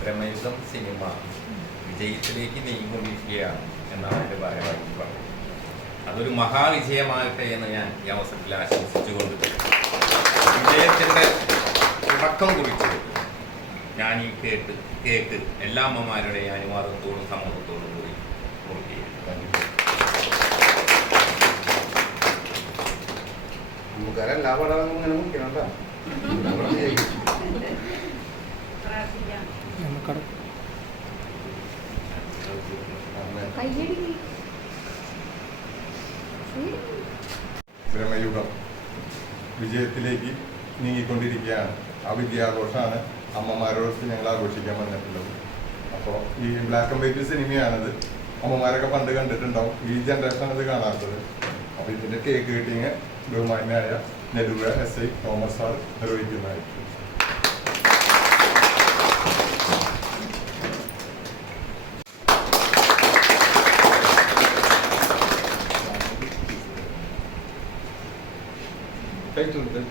Bramayugam cinema വിജയത്തിലേക്ക് നീങ്ങിക്കൊണ്ടിരിക്കുകയാണ് എന്നാണ് എന്റെ ഭാരവാഹി പറഞ്ഞത്. അതൊരു മഹാവിജയമാകട്ടെ എന്ന് ഞാൻ ഈ അവസരത്തിൽ ആശംസിച്ചുകൊണ്ട് വിജയത്തിന്റെ തുടക്കം കുറിച്ച് ഞാൻ ഈ കേട്ട് കേക്ക് എല്ലാ അമ്മമാരുടെയും അനുവാദത്തോടും സമ്മതത്തോടും കൂടി നമുക്കാരെല്ലാ നമുക്കറിയാം എല്ലാ പടവും ഇങ്ങനെ കേട്ടോ. കയ്യടി ബ്രഹ്മയുഗം വിജയത്തിലേക്ക് നീങ്ങിക്കൊണ്ടിരിക്കുകയാണ്. ആ വിജയാഘോഷമാണ് അമ്മമാരോടൊത്ത് ഞങ്ങൾ ആഘോഷിക്കാൻ വന്നിട്ടുള്ളത്. അപ്പോൾ ഈ ബ്ലാക്ക് ആൻഡ് വൈറ്റ് സിനിമയാണിത്. അമ്മമാരൊക്കെ പണ്ട് കണ്ടിട്ടുണ്ടാവും. ഈ ജനറേഷൻ ഇത് കാണാത്തത്. അപ്പോൾ ഇതിന്റെ കേക്ക് കട്ടിങ് ബഹുമാന്യായ നെടുവ എസ് ഐ തോമസ് സാർ നിർവഹിക്കുന്നതായിരിക്കും. タイトル何てて。